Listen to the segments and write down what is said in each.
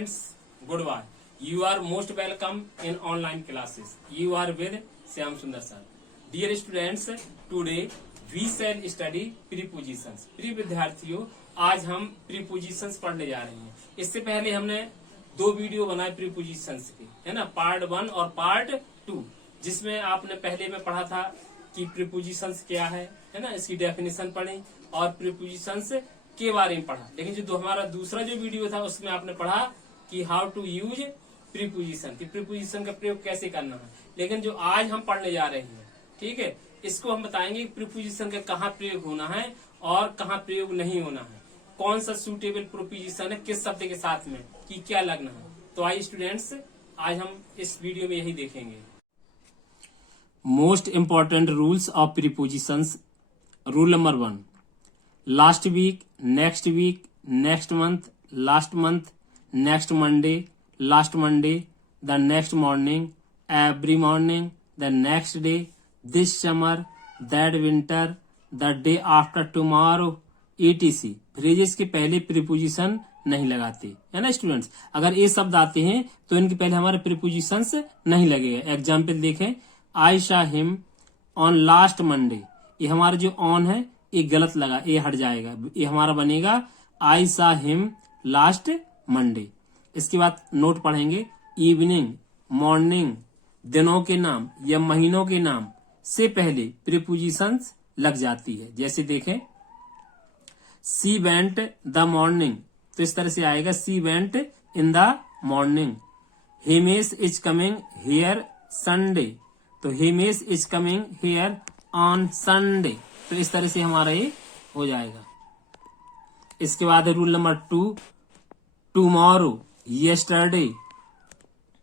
students, goodbye. You are most welcome in online classes. You are with Shyam Sundar sir. Dear students, today we shall study prepositions. प्रिय विद्यार्थियों, आज हम prepositions पढ़ने जा रहे हैं। इससे पहले हमने दो वीडियो बनाए prepositions के, है ना, पार्ट 1 और पार्ट 2, जिसमें आपने पहले में पढ़ा था कि prepositions क्या है ना, इसकी डेफिनेशन पढ़ी और prepositions के बारे में पढ़ा। लेकिन जो हमारा दूसरा जो वीडियो था उसमें आपने पढ़ा कि हाउ टू यूज प्रीपोजिशन, कि प्रीपोजिशन का प्रयोग कैसे करना है। लेकिन जो आज हम पढ़ने जा रहे हैं, ठीक है, इसको हम बताएंगे प्रीपोजिशन का कहाँ प्रयोग होना है और कहाँ प्रयोग नहीं होना है, कौन सा सूटेबल प्रीपोजिशन है किस शब्द के साथ में, कि क्या लगना है। तो आइए स्टूडेंट्स, आज हम इस वीडियो में यही देखेंगे। Most important rules of prepositions. Rule number 1, last week, next week, next month, last month, next Monday, last Monday, the next morning, every morning, the next day, this summer, that winter, the day after tomorrow, etc। Phrases के पहले preposition नहीं लगाते, है ना students. अगर ये शब्द आते हैं तो इनके पहले हमारे प्रीपोजिशंस नहीं लगेगा। एग्जाम्पल देखें, I saw him on last Monday. ये हमारा जो ऑन है ये गलत लगा, ये हट जाएगा, ये हमारा बनेगा I saw him last Monday. इसके बाद नोट पढ़ेंगे, इवनिंग, मॉर्निंग, दिनों के नाम या महीनों के नाम से पहले प्रीपोजिशंस लग जाती है। जैसे देखें, सी वेंट द मॉर्निंग, तो इस तरह से आएगा she went in the morning. Himesh is coming here Sunday, तो Himesh is coming here on Sunday. तो इस तरह से हमारा ये हो जाएगा। इसके बाद है रूल नंबर 2, टुमारो, यस्टरडे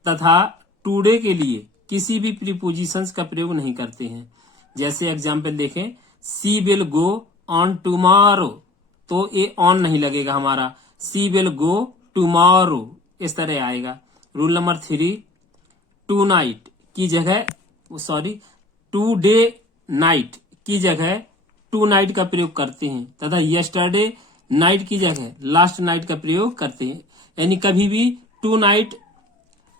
तथा टुडे के लिए किसी भी प्रीपोजिशंस का प्रयोग नहीं करते हैं। जैसे एग्जाम्पल देखें, सी विल गो ऑन टुमारो, तो ये ऑन नहीं लगेगा हमारा, सी विल गो टुमारो, इस तरह आएगा। रूल नंबर 3, टू नाइट की जगह टू डे नाइट की जगह टू नाइट का प्रयोग करते हैं तथा यस्टरडे नाइट की जगह लास्ट नाइट का प्रयोग करते हैं। यानी कभी भी टू नाइट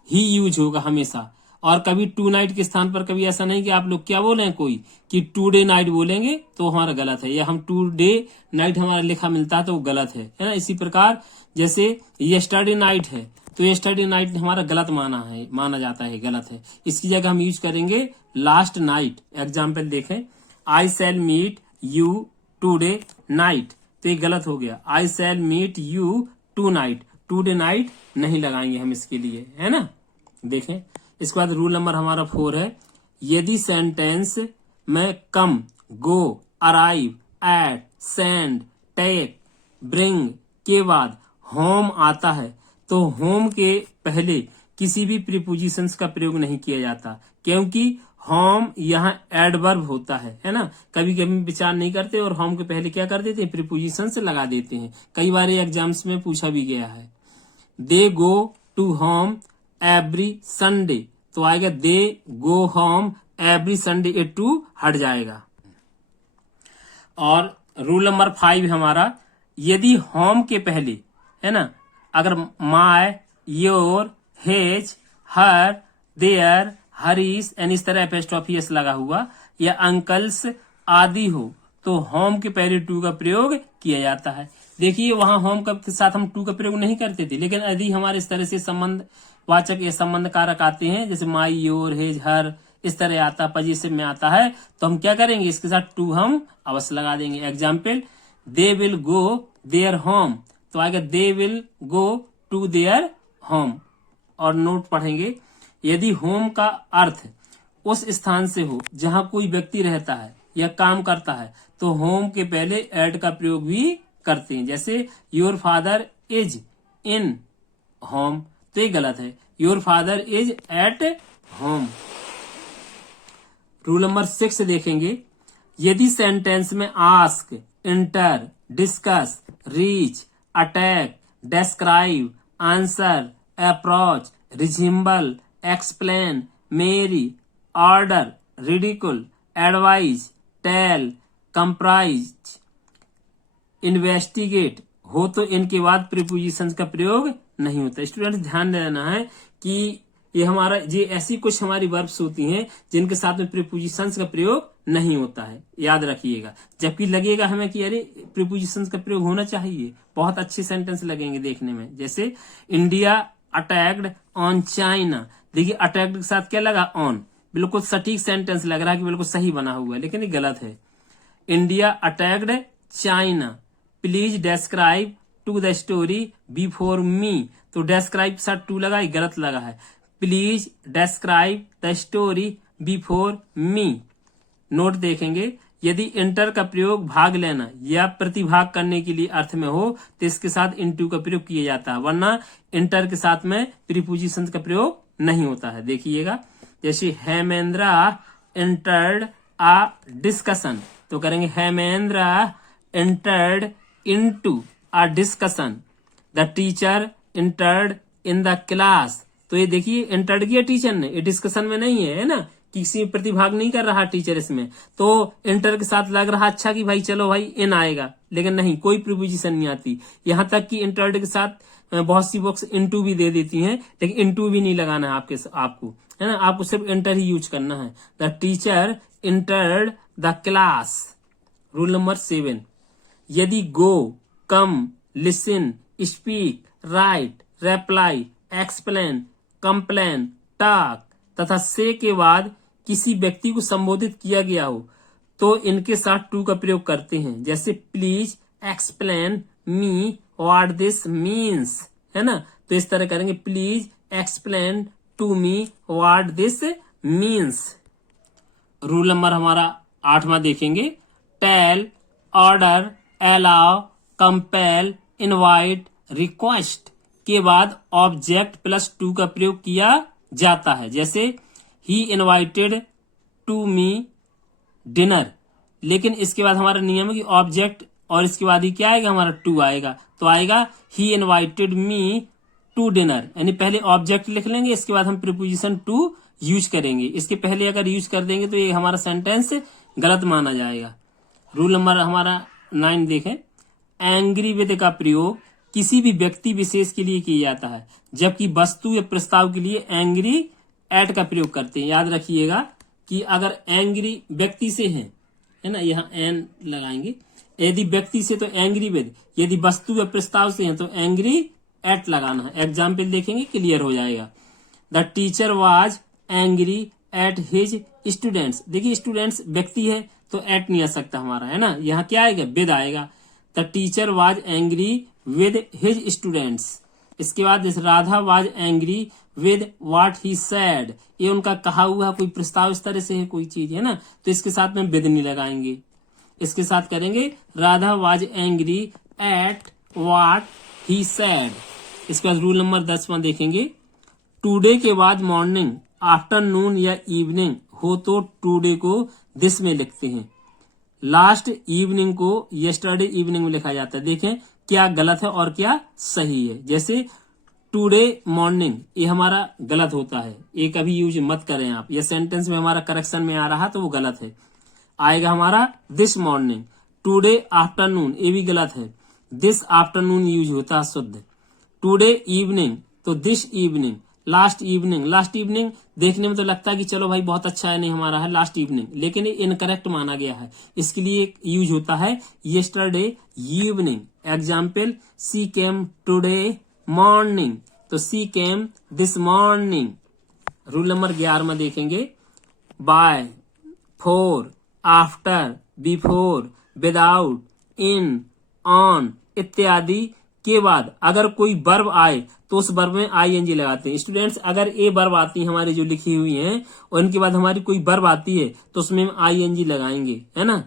ही यूज होगा हमेशा, और कभी टू नाइट के स्थान पर कभी ऐसा नहीं कि आप लोग क्या बोले कोई कि टू डे नाइट बोलेंगे तो हमारा गलत है, या हम टू डे नाइट हमारा लिखा मिलता है तो वो गलत है ना। इसी प्रकार जैसे यस्टरडे नाइट है तो यस्टरडे नाइट हमारा गलत माना जाता है, गलत है। इसकी जगह हम यूज करेंगे लास्ट नाइट। एग्जाम्पल देखें, I shall meet you today night, तो ये गलत हो गया, I shall meet you tonight, today night नहीं लगाएंगे हम इसके लिए, है ना। देखें, इसके बाद रूल नंबर हमारा 4 है, यदि सेंटेंस में come, go, arrive, at, send, take, bring के बाद होम आता है तो होम के पहले किसी भी प्रीपोजिशंस का प्रयोग नहीं किया जाता, क्योंकि होम यहाँ एडवर्ब होता है ना। कभी कभी विचार नहीं करते और होम के पहले क्या कर देते हैं, प्रीपोजिशंस लगा देते हैं। कई बार एग्जाम्स में पूछा भी गया है। They go to home every Sunday, तो आएगा they go home every Sunday, ये टू हट जाएगा। और रूल नंबर 5 हमारा, यदि होम के पहले, है ना, अगर my, your, his, her, their, hers and इस तरह एपोस्ट्रोफी लगा हुआ, या अंकल्स आदि हो, तो होम के पहले टू का प्रयोग किया जाता है। देखिए, वहां होम के साथ हम टू का प्रयोग नहीं करते थे, लेकिन यदि हमारे इस तरह से संबंध वाचक या संबंध कारक आते हैं, जैसे माई, योर, हेज, हर, इस तरह आता, पॉजिटिव में आता है, तो हम क्या करेंगे, इसके साथ टू हम अवश्य लगा देंगे। Example, they will go their home, तो आएगा they will go to their home. और नोट पढ़ेंगे, यदि होम का अर्थ उस स्थान से हो जहां कोई व्यक्ति रहता है या काम करता है, तो होम के पहले एट का प्रयोग भी करते हैं। जैसे your father is in home, तो ये गलत है, your father is at home. Rule number 6 देखेंगे, यदि सेंटेंस में ask, enter, discuss, reach, attack, describe, answer, approach, resemble, explain, marry, order, ridicule, advise, tell, comprise, investigate हो, तो इनके बाद प्रीपोजिशंस का प्रयोग नहीं होता। स्टूडेंट्स ध्यान देना है कि ये हमारा ये ऐसी कुछ हमारी वर्ब्स होती हैं जिनके साथ में प्रीपोजिशंस का प्रयोग नहीं होता है, याद रखिएगा। जबकि लगेगा हमें कि अरे प्रीपोजिशंस का प्रयोग होना चाहिए, बहुत अच्छे सेंटेंस लगेंगे देखने में। जैसे इंडिया अटैक्ड ऑन चाइना, देखिए अटैक्ड के साथ क्या लगा, ऑन, बिल्कुल सटीक सेंटेंस लग रहा है कि बिल्कुल सही बना हुआ है, लेकिन ये गलत है। India attacked China, please describe to the story before me, तो डिस्क्राइब के साथ टू लगा, ये गलत लगा है। Please describe the story before me. Note देखेंगे, यदि इंटर का प्रयोग भाग लेना या प्रतिभाग करने के लिए अर्थ में हो तो इसके साथ इनटू का प्रयोग किया जाता है, वरना इंटर के साथ में प्रीपोजिशन का प्रयोग नहीं होता है। देखिएगा, जैसे हेमेंद्र एंटर्ड आ डिस्कशन, तो करेंगे Hemendra entered into a discussion. The teacher entered in the class, तो ये देखिए एंटर्ड किया टीचर ने, ये डिस्कशन में नहीं है ना, किसी प्रतिभाग नहीं कर रहा टीचर इसमें, तो इंटर के साथ लग रहा अच्छा कि भाई चलो भाई इन आएगा, लेकिन नहीं, कोई प्रीपोजिशन नहीं आती। यहां तक कि इंटर्ड के साथ बहुत सी बुक्स इनटू भी दे देती हैं, लेकिन इनटू भी नहीं लगाना है आपको, है ना, आपको सिर्फ इंटर ही यूज करना है। The teacher entered the class. Rule number 7, यदि go, come, listen, speak, write, reply, explain, complain, talk तथा से के बाद किसी व्यक्ति को संबोधित किया गया हो तो इनके साथ टू का प्रयोग करते हैं। जैसे please explain me what this means, है ना, तो इस तरह करेंगे, please explain to me what this means. Rule number हमारा 8वां देखेंगे, tell, order, allow, compel, invite, request के बाद ऑब्जेक्ट प्लस टू का प्रयोग किया जाता है। जैसे ही इनवाइटेड टू मी डिनर, लेकिन इसके बाद हमारा नियम है कि ऑब्जेक्ट और इसके बाद ही क्या आएगा, हमारा टू आएगा, तो आएगा ही इनवाइटेड मी टू डिनर, यानी पहले ऑब्जेक्ट लिख लेंगे, इसके बाद हम प्रीपोजिशन टू यूज करेंगे। इसके पहले अगर यूज कर देंगे तो ये हमारा सेंटेंस गलत माना जाएगा। रूल नंबर हमारा 9 देखें, एंग्री विद का प्रयोग किसी भी व्यक्ति विशेष के लिए किया जाता है, जबकि वस्तु या प्रस्ताव के लिए एंग्री एट का प्रयोग करते हैं। याद रखिएगा कि अगर एंग्री व्यक्ति से है ना, यहाँ एन लगाएंगे, यदि व्यक्ति से तो एंग्री विद, यदि वस्तु या प्रस्ताव से है तो एंग्री एट लगाना है। एग्जाम्पल देखेंगे, क्लियर हो जाएगा। The teacher was angry at his students, देखिए स्टूडेंट्स व्यक्ति है तो एट नहीं आ सकता हमारा, है ना, यहाँ क्या आएगा, विद आएगा। The teacher was angry with his students. इसके बाद जैसे Radha was angry with what he said, ये उनका कहा हुआ कोई प्रस्ताव इस तरह से है कोई चीज, है ना, तो इसके साथ में विद नहीं लगाएंगे, इसके साथ करेंगे Radha was angry at what he said. इसके बाद रूल नंबर 10वां देखेंगे, टुडे के बाद मॉर्निंग, आफ्टरनून या इवनिंग हो तो टुडे को दिस में लिखते हैं, लास्ट इवनिंग को यस्टरडे इवनिंग में लिखा जाता है। देखें क्या गलत है और क्या सही है। जैसे टुडे मॉर्निंग, ये हमारा गलत होता है, ये कभी यूज मत करें आप, ये सेंटेंस में हमारा करेक्शन में आ रहा तो वो गलत है। आएगा हमारा दिस मॉर्निंग। टुडे आफ्टरनून, ये भी गलत है, दिस आफ्टरनून यूज होता है शुद्ध। टुडे इवनिंग तो this evening. Last evening, last evening देखने में तो लगता है कि चलो भाई बहुत अच्छा है, नहीं हमारा है लास्ट इवनिंग, लेकिन ये इनकरेक्ट माना गया है, इसके लिए यूज होता है yesterday evening. Example, she came today morning, तो she came this morning. Rule number 11 देखेंगे, by, for, after, before, without, in, on इत्यादि के बाद अगर कोई वर्ब आए तो उस वर्ब में आईएनजी लगाते हैं। स्टूडेंट्स अगर ए वर्ब आती है हमारी जो लिखी हुई है और इनके बाद हमारी कोई वर्ब आती है तो उसमें हम आईएनजी लगाएंगे, है ना,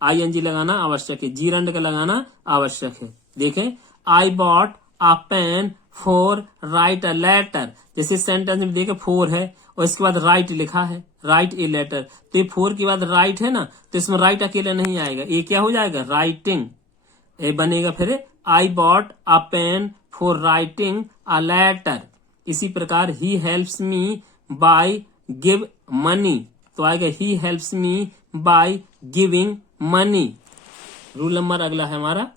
आईएनजी लगाना आवश्यक है, जीरंड का लगाना आवश्यक है। देखें, I bought a pen for write a letter, जैसे सेंटेंस में देखें फोर है और इसके बाद राइट लिखा है, राइट ए लेटर, तो ये फोर के बाद राइट है ना, तो इसमें राइट अकेला नहीं आएगा, ये क्या हो जाएगा, राइटिंग, ये बनेगा फिर I bought a pen for writing a letter. इसी प्रकार he helps me by give money, तो आएगा he helps me by giving money. Rule number अगला है हमारा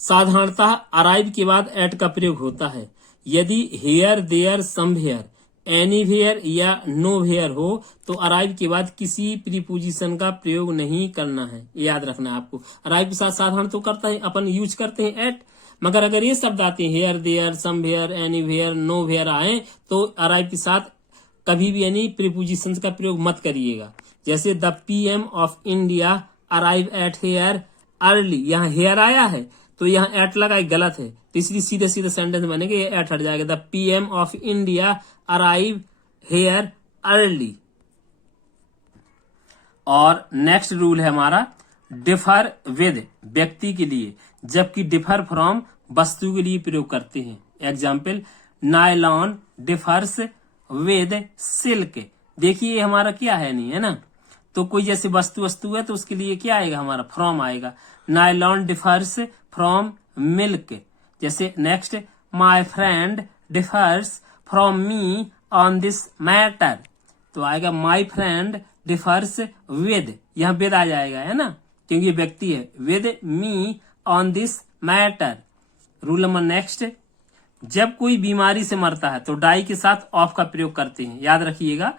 साधारणतः अराइव के बाद एट का प्रयोग होता है। यदि हेयर, देयर, समवेयर, एनीवेयर या नोवेयर हो तो अराइव के बाद किसी प्रीपोजिशन का प्रयोग नहीं करना है, याद रखना है आपको। अराइव के साथ साधारण तो करता है, अपन यूज करते हैं एट, मगर अगर ये शब्द आते हैं here, there, somewhere, anywhere, nowhere आए तो अराइव के साथ कभी भी यानी प्रीपोजिशन का प्रयोग मत करिएगा। जैसे the PM of India arrive at here early, यहाँ हेयर आया है तो यहाँ एट लगा, गलत है, तो इसलिए सीधे सीधे सेंटेंस बनेगा, ये एट हट जाएगा। The PM of India arrive here early. और नेक्स्ट रूल है हमारा डिफर विद, व्यक्ति के लिए, जबकि डिफर फ्रॉम वस्तु के लिए प्रयोग करते हैं। Example, nylon differs with silk. देखिए ये हमारा क्या है, नहीं है ना, तो कोई जैसे वस्तु है तो उसके लिए क्या आएगा, हमारा फ्रॉम आएगा। Nylon differs from milk. जैसे next, my friend differs from me on this matter, तो आएगा माय फ्रेंड डिफर्स विद, यहाँ विद आ जाएगा, है ना, क्योंकि ये व्यक्ति है। With me on this matter. Rule number next, जब कोई बीमारी से मरता है तो डाई के साथ ऑफ का प्रयोग करते हैं, याद रखिएगा,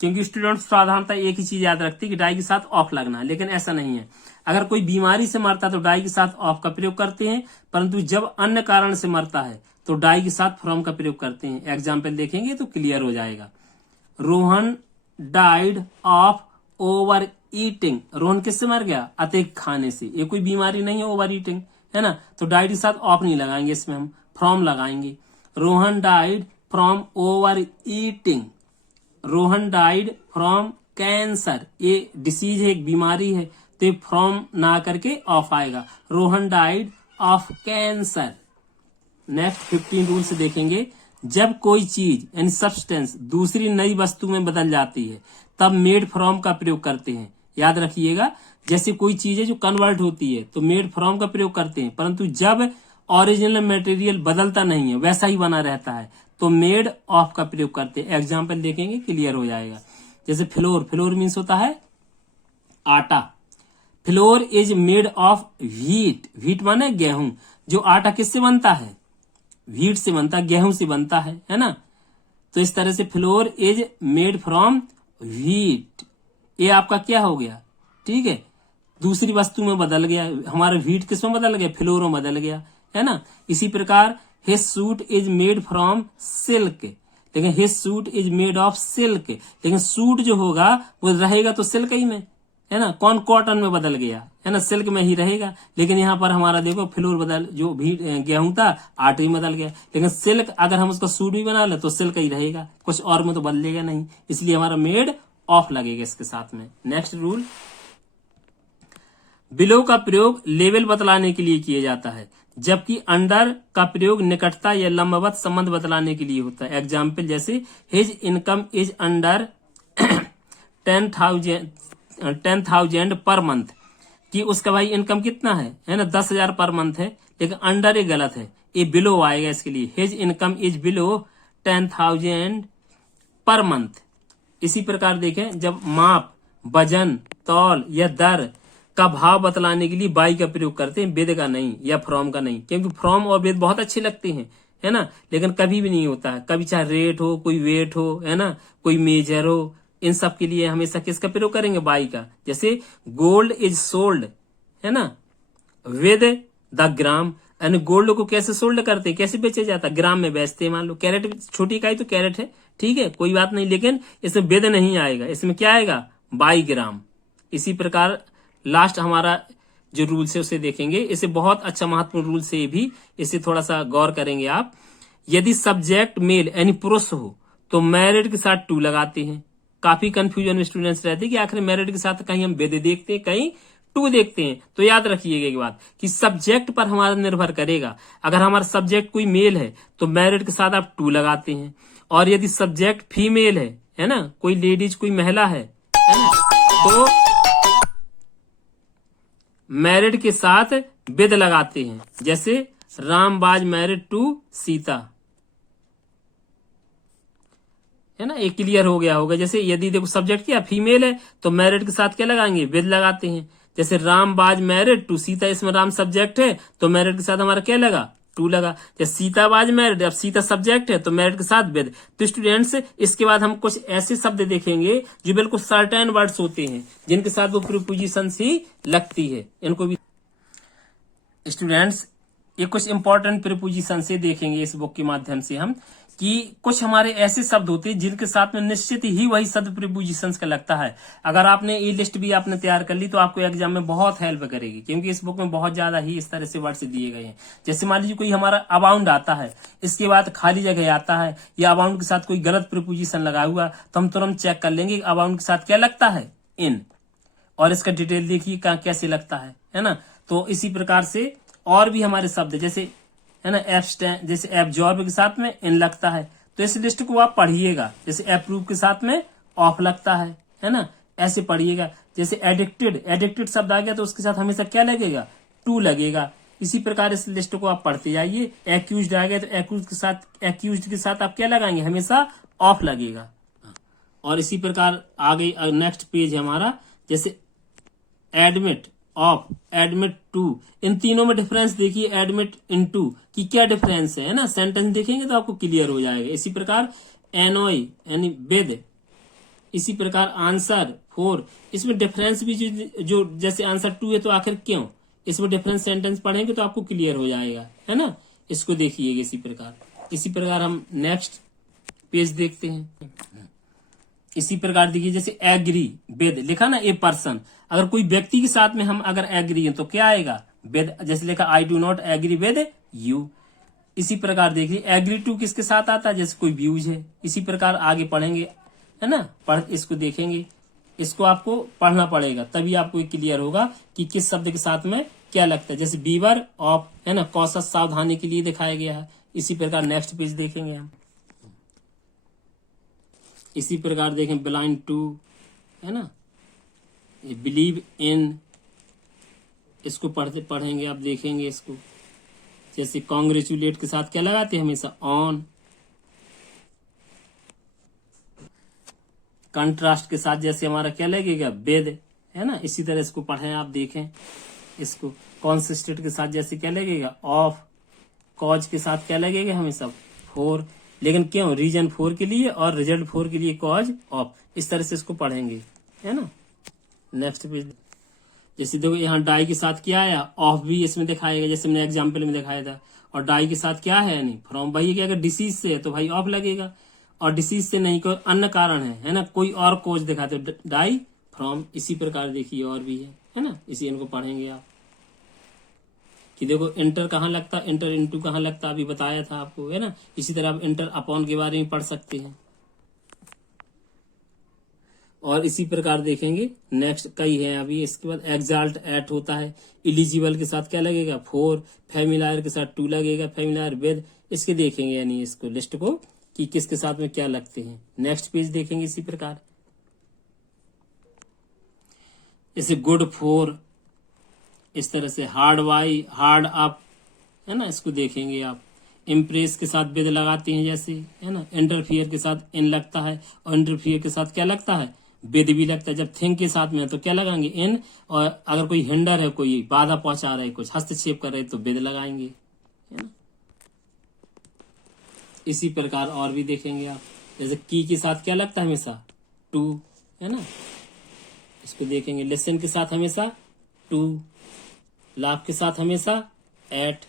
क्योंकि स्टूडेंट साधारणतः एक ही चीज याद रखते हैं कि डाई के साथ ऑफ लगना है, लेकिन ऐसा नहीं है। अगर कोई बीमारी से मरता है तो डाई के साथ ऑफ का प्रयोग करते हैं, परंतु जब अन्य कारण से मरता है तो डाई के साथ फ्रॉम का प्रयोग करते हैं। एग्जाम्पल देखेंगे तो क्लियर हो जाएगा। Rohan died of over eating. Rohan किससे मर गया, अत्यधिक खाने से। ये कोई बीमारी नहीं है ओवर ईटिंग, है ना, तो डाइड के साथ ऑफ नहीं लगाएंगे, इसमें हम फ्रॉम लगाएंगे। Rohan died from over eating. Rohan died from cancer, ये डिसीज है, एक बीमारी है, तो फ्रॉम ना करके ऑफ आएगा। Rohan died of cancer. Next 15 rule से देखेंगे, जब कोई चीज यानी सब्सटेंस दूसरी नई वस्तु में बदल जाती है तब मेड फ्रॉम का प्रयोग करते हैं, याद रखिएगा। जैसे कोई चीज है जो कन्वर्ट होती है तो मेड फ्रॉम का प्रयोग करते हैं, परंतु जब ओरिजिनल मटेरियल बदलता नहीं है, वैसा ही बना रहता है, तो मेड ऑफ का प्रयोग करते हैं। एग्जाम्पल देखेंगे क्लियर हो जाएगा। जैसे फ्लोर, फ्लोर मीन्स होता है आटा। Floor is made of wheat, wheat माने गेहूं। जो आटा किससे बनता है, व्हीट से बनता है, गेहूं से बनता है ना। तो इस तरह से floor is made from wheat, ये आपका क्या हो गया, ठीक है, दूसरी वस्तु में बदल गया। हमारा व्हीट किस में बदल गया, फ्लोर में बदल गया, है ना। इसी प्रकार his suit is made from silk, लेकिन his suit is made of silk, लेकिन सूट जो होगा वो रहेगा तो सिल्क ही में, है ना। कौन कॉटन में बदल गया, है ना, सिल्क में ही रहेगा। लेकिन यहाँ पर हमारा देखो फ्लोर बदल, जो भी गेहूं था आटे में बदल गया, लेकिन सिल्क अगर हम उसका सूट भी बना ले तो सिल्क ही रहेगा, कुछ और में तो बदलेगा नहीं, इसलिए हमारा मेड ऑफ लगेगा इसके साथ में। नेक्स्ट रूल, बिलो का प्रयोग लेवल बतलाने के लिए किया जाता है, जबकि अंडर का प्रयोग निकटता या लंबवत संबंध बतलाने के लिए होता है। एग्जाम्पल जैसे his income is under 10,000 per month, कि उसका भाई इनकम कितना है ना, 10,000 पर मंथ है, लेकिन अंडर ये गलत है, ये बिलो आएगा इसके लिए। His income is below 10,000 per month. इसी प्रकार देखें, जब माप, वजन, तौल या दर का भाव बतलाने के लिए बाई का प्रयोग करते हैं, विद का नहीं या फ्रॉम का नहीं, क्योंकि फ्रॉम और विद बहुत अच्छे लगते हैं, है ना, लेकिन कभी भी नहीं होता है। कभी चाहे रेट हो, कोई वेट हो, है ना, कोई मेजर हो, इन सब के लिए हमेशा किसका प्रयोग करेंगे, बाई का। जैसे गोल्ड इज सोल्ड, है ना, विद द ग्राम, यानी गोल्ड को कैसे सोल्ड करते हैं, कैसे बेचे जाता है, ग्राम में बेचते हैं। मान लो कैरेट, छोटी इकाई तो कैरेट है, ठीक है, कोई बात नहीं, लेकिन इसमें विद नहीं आएगा, इसमें क्या आएगा, बाई ग्राम। इसी प्रकार लास्ट हमारा जो रूल्स है उसे देखेंगे, इसे बहुत अच्छा महत्वपूर्ण रूल्स है ये भी, इसे थोड़ा सा गौर करेंगे आप। यदि सब्जेक्ट मेल यानी पुरुष हो तो मैरिड के साथ टू लगाते हैं। काफी कंफ्यूजन में स्टूडेंट्स रहते हैं कि आखिर मैरिड के साथ कहीं हम विद देखते हैं, कहीं टू देखते हैं। तो याद रखिएगा एक बात कि सब्जेक्ट पर हमारा निर्भर करेगा। अगर हमारा सब्जेक्ट कोई मेल है तो मैरिड के साथ आप टू लगाते हैं, और यदि सब्जेक्ट फीमेल है ना, कोई लेडीज, कोई महिला है ना, तो मैरिड के साथ विद लगाते हैं। जैसे Ram was married to Sita, है ना, एक क्लियर हो गया होगा। जैसे यदि देखो सब्जेक्ट क्या फीमेल है तो मैरिड के साथ क्या लगाएंगे, विद लगाते हैं। जैसे राम बाज मैरिड टू सीता, इसमें राम सब्जेक्ट है तो मैरिड के साथ हमारा क्या लगा, टू लगा। जैसे सीता बाज मैरिड, अब सीता सब्जेक्ट है तो मैरिड के साथ वेद। तो स्टूडेंट्स इसके बाद हम कुछ ऐसे शब्द देखेंगे जो बिल्कुल सर्टेन वर्ड्स होते हैं जिनके साथ वो प्रीपोजिशन ही लगती है, इनको भी स्टूडेंट्स ये कुछ इंपॉर्टेंट प्रीपोजिशन से देखेंगे इस बुक के माध्यम से हम, कि कुछ हमारे ऐसे शब्द होते हैं जिनके साथ में निश्चित ही वही शब्द प्रीपोजिशन का लगता है। अगर आपने ये लिस्ट भी आपने तैयार कर ली तो आपको एग्जाम में बहुत हेल्प करेगी, क्योंकि इस बुक में बहुत ज्यादा ही इस तरह से वर्ड्स दिए गए हैं। जैसे मान लीजिए कोई हमारा अबाउंड आता है, इसके बाद खाली जगह आता है, या अबाउंड के साथ कोई गलत प्रीपोजिशन लगा हुआ, तो हम तुरंत चेक कर लेंगे अबाउंड के साथ क्या लगता है, इन, और इसका डिटेल देखिए कैसे लगता है ना। तो इसी प्रकार से और भी हमारे शब्द जैसे है ना, जैसे एब्जॉर्ब के साथ में इन लगता है, तो इस लिस्ट को आप पढ़िएगा। जैसे अप्रूव के साथ में ऑफ लगता है ना, ऐसे पढ़िएगा। जैसे एडिक्टेड शब्द आ गया तो उसके साथ हमेशा क्या लगेगा, टू लगेगा। इसी प्रकार इस लिस्ट को आप पढ़ते जाइए। एक्यूज्ड आ गया तो एक्यूज्ड के साथ आप क्या लगाएंगे, हमेशा ऑफ लगेगा। और इसी प्रकार आगे नेक्स्ट पेज है हमारा, जैसे एडमिट, ऑफ, एडमिट टू, इन तीनों में डिफरेंस देखिए। एडमिट इन टू की क्या डिफरेंस है ना, सेंटेंस देखेंगे तो आपको क्लियर हो जाएगा। इसी प्रकार एनोय यानी वेद, इसी प्रकार आंसर फॉर, इसमें डिफरेंस भी जो जैसे आंसर टू है तो आखिर क्यों, इसमें डिफरेंस सेंटेंस पढ़ेंगे तो आपको क्लियर हो जाएगा, है ना। इसको देखिएगा इसी प्रकार हम नेक्स्ट पेज देखते हैं। इसी प्रकार देखिए, जैसे एग्री वेद लिखा ना, ए पर्सन, अगर कोई व्यक्ति के साथ में हम अगर एग्री हैं तो क्या आएगा, वेद। जैसे लिखा I do not agree with you. इसी प्रकार देखिए एग्री टू किसके साथ आता है, जैसे कोई व्यूज है। इसी प्रकार आगे पढ़ेंगे, है ना, इसको देखेंगे, इसको आपको पढ़ना पड़ेगा तभी आपको क्लियर होगा कि किस शब्द के साथ में क्या लगता है। जैसे बीवर ऑफ, है ना, कॉशस सावधानी के लिए दिखाया गया है। इसी प्रकार नेक्स्ट पेज देखेंगे हम। इसी प्रकार देखें ब्लाइंड टू, है ना, बिलीव इन, इसको पढ़ेंगे आप, देखेंगे इसको। जैसे कॉन्ग्रेचुलेट के साथ क्या लगाते हैं, हमेशा ऑन। कंट्रास्ट के साथ जैसे हमारा क्या लगेगा, वेद, है ना। इसी तरह इसको पढ़ें आप, देखें इसको। कॉन्सिस्टेंट के साथ जैसे क्या लगेगा, ऑफ। कॉज के साथ क्या लगेगा, हमेशा फॉर, लेकिन क्यों, रीजन फॉर के लिए और रिजल्ट फॉर के लिए कॉज ऑफ। इस तरह से इसको पढ़ेंगे, है ना। नेक्स्ट पेज, जैसे देखो यहाँ डाई के साथ क्या आया, ऑफ भी इसमें दिखाएगा, जैसे मैंने एग्जाम्पल में दिखाया था। और डाई के साथ क्या है, नहीं फ्रॉम, भाई क्या, अगर डिसीज से है तो भाई ऑफ लगेगा, और डिसीज से नहीं, कोई अन्य कारण है ना, कोई और कोज दिखाते हो, डाई फ्रॉम। इसी प्रकार देखिए और भी है ना, इसी इनको पढ़ेंगे आप कि देखो इंटर कहाँ लगता, इंटर इनटू कहाँ लगता, अभी बताया था आपको, है ना। इसी तरह आप इंटर अपॉन के बारे में पढ़ सकते हैं। और इसी प्रकार देखेंगे नेक्स्ट कई है अभी। इसके बाद एग्जाल्ट एट होता है, इलिजिबल के साथ क्या लगेगा, फोर। फैमिलायर के साथ टू लगेगा, फैमिलायर विद। इसके देखेंगे यानी इसको लिस्ट को कि किसके साथ में क्या लगते हैं। नेक्स्ट पेज देखेंगे इसी प्रकार, जैसे गुड फोर, इस तरह से हार्ड वाई, हार्ड अप, है ना, इसको देखेंगे आप। इम्प्रेस के साथ विद लगाते हैं जैसे, है ना। इंटरफियर के साथ इन लगता है, और इंटरफियर के साथ क्या लगता है, विद भी लगता है। जब थिंक के साथ में है तो क्या लगाएंगे, इन। और अगर कोई हिंडर है, कोई बाधा पहुंचा रहा है, कुछ हस्तक्षेप कर रहे तो विद लगाएंगे, है ना। इसी प्रकार और भी देखेंगे आप, जैसे की के साथ क्या लगता है, हमेशा टू, है ना। इसको देखेंगे। लिसन के साथ हमेशा टू, लाभ के साथ हमेशा एट,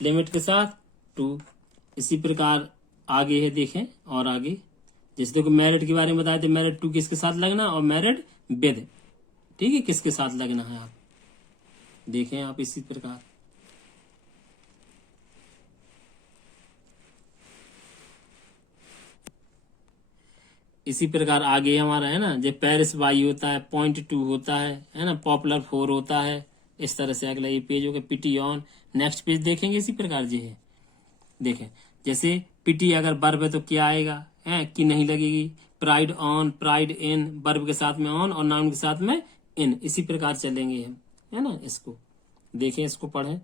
लिमिट के साथ टू। इसी प्रकार आगे है, देखें और आगे, जैसे देखो मैरिड के बारे में बताए थे, मैरिड टू किसके साथ लगना, और मैरिड विद, ठीक है, किसके साथ लगना है आप देखें आप। इसी प्रकार आगे हमारा, है ना, जब पेरिस वाई होता है, पॉइंट टू होता है ना, पॉपुलर फोर होता है। इस तरह से अगला ये पेज हो गया, पिटी ऑन। नेक्स्ट पेज देखेंगे इसी प्रकार जी है, देखें जैसे पिटी अगर वर्ब है तो क्या आएगा, है कि नहीं लगेगी। Pride on, pride in, verb के साथ में ऑन और नाउन के साथ में इन। इसी प्रकार चलेंगे हम, है ना। इसको देखें, इसको पढ़ें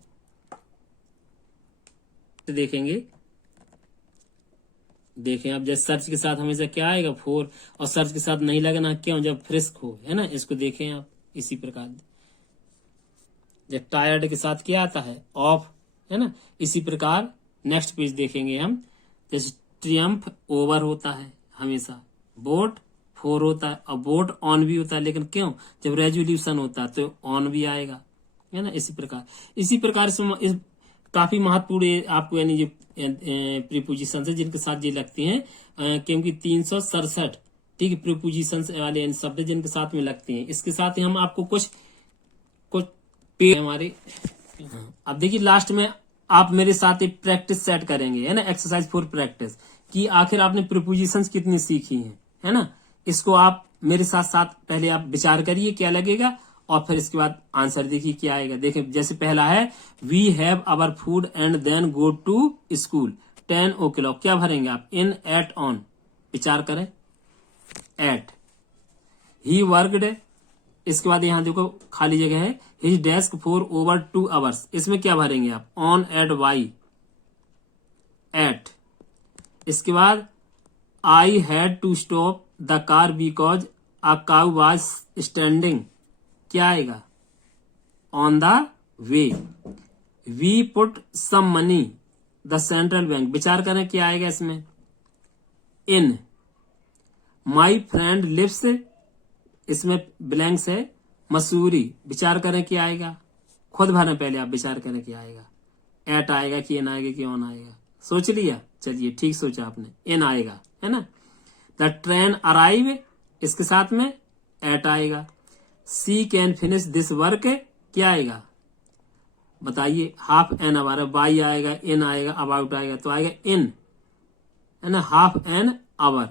तो देखेंगे, देखें अब जैसे सर्च के साथ हमेशा क्या आएगा, फोर, और सर्च के साथ नहीं लगना क्यों, जब फ्रिस्क हो, है ना। इसको देखें आप इसी प्रकार। जब टायर्ड के साथ क्या आता है, ऑफ, है ना। इसी प्रकार नेक्स्ट पेज देखेंगे हम, जैसे ट्रियम्फ ओवर होता है हमेशा, बोट फोर होता है, और बोट ऑन भी होता है, लेकिन क्यों, जब रेजोल्यूशन होता है तो ऑन भी आएगा, है ना। इसी प्रकार इस काफी महत्वपूर्ण आपको यानी जो प्रीपोजिशन है जिनके साथ ये लगती हैं, क्योंकि 367 ठीक है प्रीपोजिशन वाले शब्द जिनके साथ में लगते हैं। इसके साथ ही हम आपको कुछ पेज हमारे, अब देखिए लास्ट में आप मेरे साथ एक प्रैक्टिस सेट करेंगे, है ना, एक्सरसाइज फॉर प्रैक्टिस, कि आखिर आपने प्रीपोजिशंस कितनी सीखी हैं, है ना। इसको आप मेरे साथ साथ पहले आप विचार करिए क्या लगेगा, और फिर इसके बाद आंसर देखिए क्या आएगा। देखिए जैसे पहला है, we have our food and then go to school 10 o'clock, क्या भरेंगे आप, इन, एट, ऑन, विचार करें, एट। ही वर्कड, इसके बाद यहां देखो खाली जगह है, his desk for over 2 hours, इसमें क्या भरेंगे आप, ऑन, एट, वाई, एट। इसके बाद I had to stop the car because a cow was standing, क्या आएगा, on the way. We put some money the central bank, विचार करें क्या आएगा इसमें, इन। माई फ्रेंड लिव्स, इसमें ब्लैंक्स है, मसूरी, विचार करें क्या आएगा, खुद भरें पहले आप, विचार करें क्या आएगा, एट आएगा कि एन आएगा कि ऑन आएगा, सोच लिया, चलिए ठीक सोचा आपने, एन आएगा, है ना। द ट्रेन अराइव, इसके साथ में एट आएगा। सी कैन फिनिश दिस वर्क, क्या आएगा बताइए, हाफ एन आवर, बाई आएगा, इन आएगा, अबाउट आएगा, तो आएगा इन, है ना, half an hour.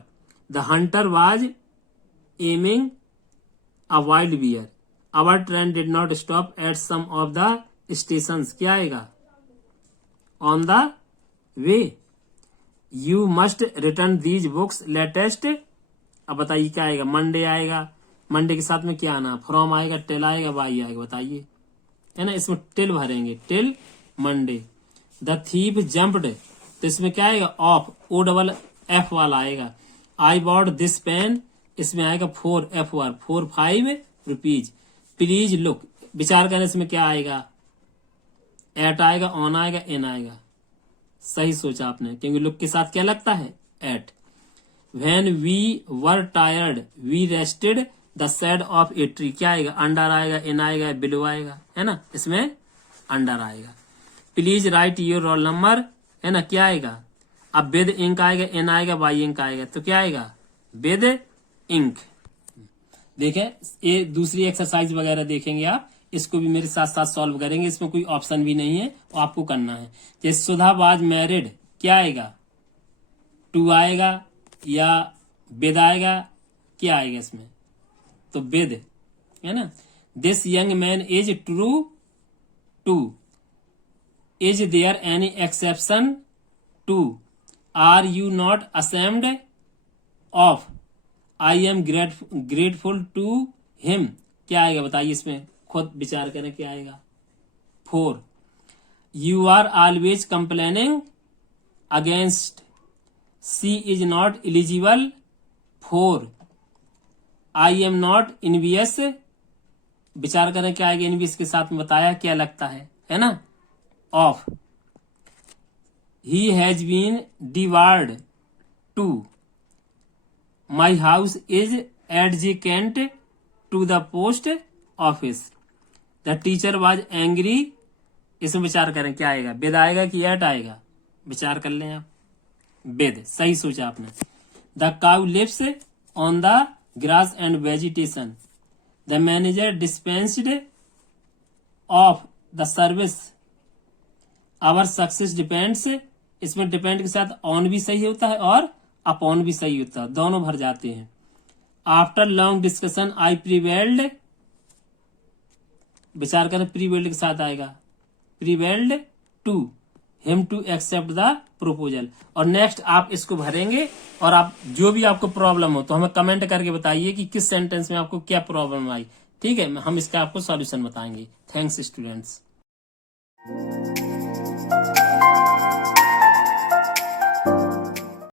The hunter was aiming a wild bear, our train did not stop at some of the stations, क्या आएगा, on the way. You must return these books latest, अब बताइए क्या आएगा, मंडे आएगा, Monday के साथ में क्या आना, फ्रॉम आएगा, टिल आएगा, बाई आएगा, बताइए, है ना। इसमें टिल भरेंगे, till Monday. The thief jumped, तो इसमें क्या आएगा, ऑफ, ओ डबल एफ वाला आएगा। आई बॉट दिस पेन, इसमें आएगा four, F war, 4-5 rupees. Please look, विचार करने इसमें क्या आएगा, एट आएगा, ऑन आएगा, एन आएगा, सही सोचा आपने, क्योंकि लुक के साथ क्या लगता है, eight. When we were tired, we rested the shade of a tree, क्या आएगा, अंडर आएगा, इन आएगा, बिलो आएगा, है ना, इसमें अंडर आएगा। Please right your roll number, है ना, क्या आएगा, अब विद इंक आएगा, इन आएगा, बाई इंक आएगा, तो क्या आएगा, विद इंक। देखें ये दूसरी एक्सरसाइज वगैरह देखेंगे आप, इसको भी मेरे साथ साथ सॉल्व करेंगे, इसमें कोई ऑप्शन भी नहीं है, आपको करना है। जैसे सुधा वाज मैरिड, क्या आएगा, टू आएगा या विद आएगा, क्या आएगा इसमें, तो विद, है ना। This young man is true to, is there any exception to, are you not ashamed of, I am grateful to him, क्या आएगा बताइए, इसमें खुद विचार करें क्या आएगा, 4। You are always complaining against, she is not eligible for, I am not envious, विचार करें क्या आएगा, इनवियस के साथ में बताया क्या लगता है ना, of. He has been debarred to, my house is adjacent to the post office. The teacher was angry, इसमें विचार करें क्या आएगा, विद आएगा कि एट आएगा, विचार कर लें आप, विद, सही सोचा आपने। The cow lives on the grass and vegetation, the manager dispensed of the service, our success depends, इसमें डिपेंड के साथ ऑन भी सही होता है और अपॉन भी सही होता है, दोनों भर जाते हैं। After long discussion I prevailed, विचार करें प्रीवेल्ड के साथ आएगा, prevailed to him to accept the proposal. और नेक्स्ट आप इसको भरेंगे, और आप जो भी आपको प्रॉब्लम हो तो हमें कमेंट करके बताइए कि किस सेंटेंस में आपको क्या प्रॉब्लम आई, ठीक है, हम इसका आपको सॉल्यूशन बताएंगे। Thanks students.